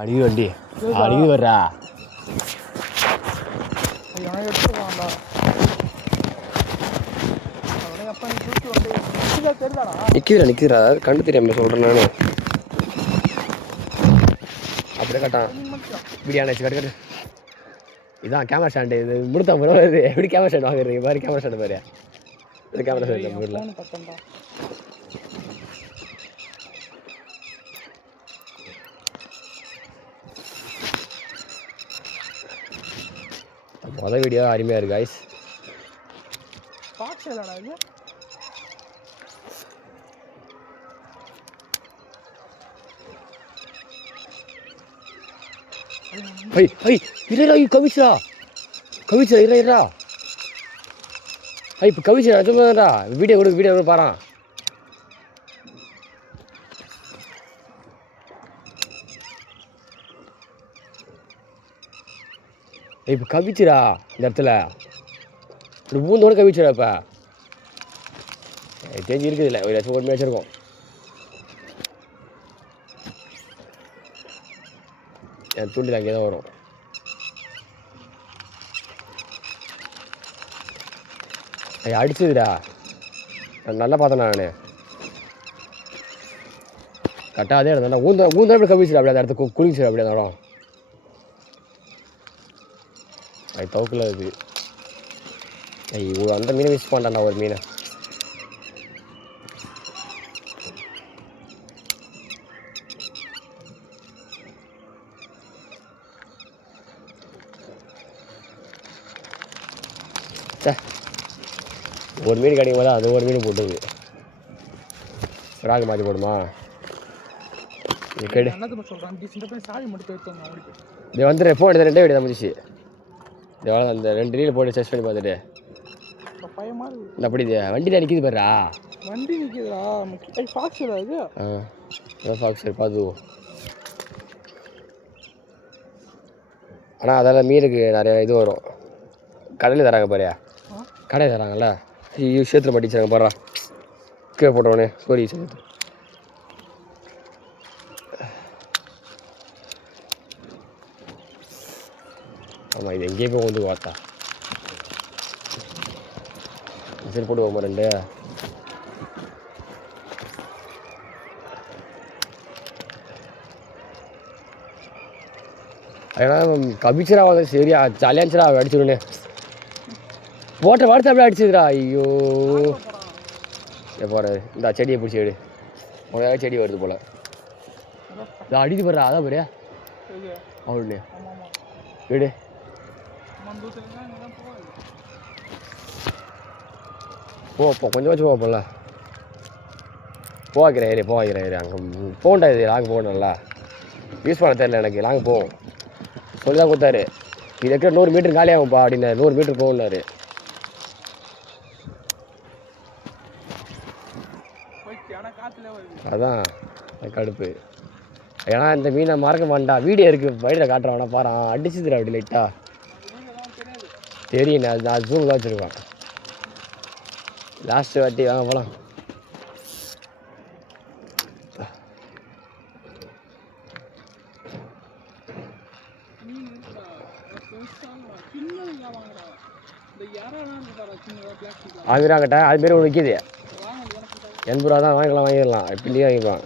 அடிக்குது வண்டி அடிக்குது வர்றா எடுத்துருவான்டா. நிற்கிறா கண்டு தெரியாம சொல்கிறேன் நான். அப்படியே கட்டான் பிரியாணி கட்டு கட்டு. இதான் கேமரா ஸ்டாண்டு. இது முடித்தா இது எப்படி கேமரா ஸ்டாண்ட் வாங்குறது மாதிரி கேமரா ஸ்டாண்டு பாரு. இது கேமரா ஸ்டாண்ட் ஊரில் மொதல் வீடியோ அருமையாக இருக்கு காய்ஸ். கவிச்சா இரா இப்போ கவிச்சா நிஜமாடா. வீடியோ கூட பாறான். இப்போ கவிச்சிரா இந்த இடத்துல இப்படி பூந்தோடு கவிச்சிரா. இப்போ தெரிஞ்சு இருக்குது இல்லை ஒரு லட்சம் ஒரு மேட்ச் இருக்கும். என் தூண்டில் அங்கே தான் வரும். அடிச்சதுடா நல்லா பார்த்தேன் நான். கட்டாதே இருந்தேன் ஊந்தோடு இப்படி கவிச்சிடா. அப்படியே அந்த இடத்துக்கு குளிச்சிடா. அப்படியே அந்த இடம் அது தவுக்கில் இருக்குது. அந்த மீனை மிஸ் பண்ணிட்டான்டா ஒரு மீனை. ஒரு மீன் கிடைக்கும் போது அது ஒரு மீன் போட்டுது. ராகு மாற்றி போடுமா கேடு. இது வந்துடு ஃபோன் எடுத்து 2 வீடு தான் முடிச்சு. எவ்வளோ அந்த 2 ரீல் போட்டு சர்ச் பண்ணி பார்த்துட்டு இந்த அப்படி வண்டி தான் நிற்கிது பாருடா. வண்டி நிற்கிதுடா. ஃபாக்ஸ் பார்த்துவோம். ஆனால் அதெல்லாம் மீனுக்கு நிறைய இது வரும். கடையில் தராங்க பாரியா. கடையில் தராங்கல்ல. சேத்துல மாட்டிச்சாங்க பாடுறா. கீழே போட்டவனே சோரி சேர்த்து. ஆமாம் இது எங்கேயே போய் வந்து பார்த்தா சரி போட்டு போமா 2. அதனால் கபிச்சரா வந்து சரியா ஜாலியாக இருந்துச்சுடா. அடிச்சுடுனே போட்ட வார்த்தை அப்படியே அடிச்சதுடா. ஐயோ போறாரு. இந்த செடியை பிடிச்சி விடு. உனக்காக செடி வருது போல. இதான் அடிச்சு போடுறா. அதான் போறியா அவளுடைய வீடு. போ கொஞ்சம் வச்சு போகல போவாக்கிறேன் ஏரி போவாக்கிறேன். அங்கே போகண்டா. இது லாங் போகணும்ல. யூஸ் பண்ண தெரியல எனக்கு. லாங் போவோம் சொல்லி தான் கொடுத்தாரு. இது இருக்கிற 100 மீட்டர் காலியாகும்ப்பா அப்படின்னு. 100 மீட்டர் போகணுன்னாரு. அதான் கடுப்பு. ஏன்னா இந்த மீனை மறக்க மாட்டா. வீடியோ இருக்குது வழியில் காட்டுறான் பாரு. அடிச்சுதுடா அப்படி லைட்டா தெரியும். நான் ஜூம் தான் வச்சுருக்கேன். லாஸ்ட்டு வாட்டி வாங்க போகலாம். ஆகிராங்கிட்ட அதுமாரி ஒன்று விற்கிது. 80 ரூபா தான் வாங்கிடலாம். இப்படியே வாங்கிக்கலாம்.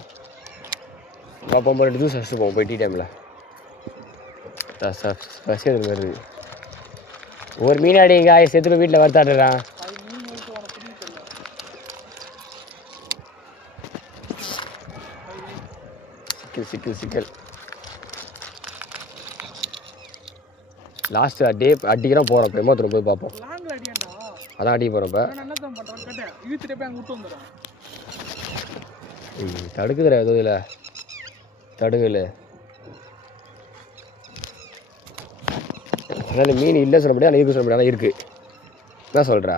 பார்ப்போம் 2 ஜூஸ் அடிச்சுட்டு போவோம் போய் டீ டைமில். பசி அது வருது. ஒரு மீன் அடிங்க சேர்த்துட்டு வீட்டில் வறுத்தாடுறான். சிக்கல் லாஸ்ட்டு அடிக்கிறோம் போகிறோம். இப்போ எமோத்தூர் போய் பார்ப்போம். அதான் அடிக்க போகிறப்ப தடுக்குதுடா. எதுவும் இல்லை தடுக்கல. அதனால் மீன் இல்லை சொல்ல முடியாது. இருக்கு சொல்ல முடியாது. இருக்குது என்ன சொல்கிறா.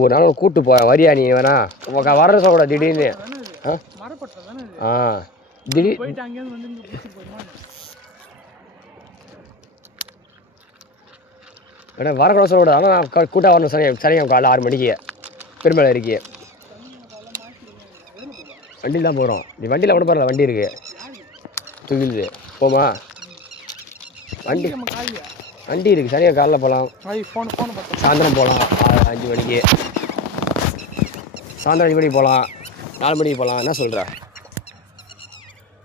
ஒரு நாள் கூப்பிட்டு போ வரியா நீ வேணா வர சொல்லக்கூடாது திடீர்னு. திடீர் ஏன்னா வரக்கூட சொல்லக்கூடாது. ஆனால் நான் கூட்டாக வரணும். சரிங்க காலைல 6 மணிக்கு பெருமளை இருக்கே. வண்டியில் தான் போகிறோம். நீ வண்டியில் கூட போகிறல. வண்டி இருக்குது தூக்கிடுது போமா வண்டி நம்ம காலையா வண்டி இருக்குது சரியாக காலைல போகலாம் ஃபோன் பார்த்தேன் சாயந்தரம் போகலாம் 5 மணிக்கு சாயந்தரம் 5 மணிக்கு போகலாம் 4 மணிக்கு போகலாம் என்ன சொல்கிற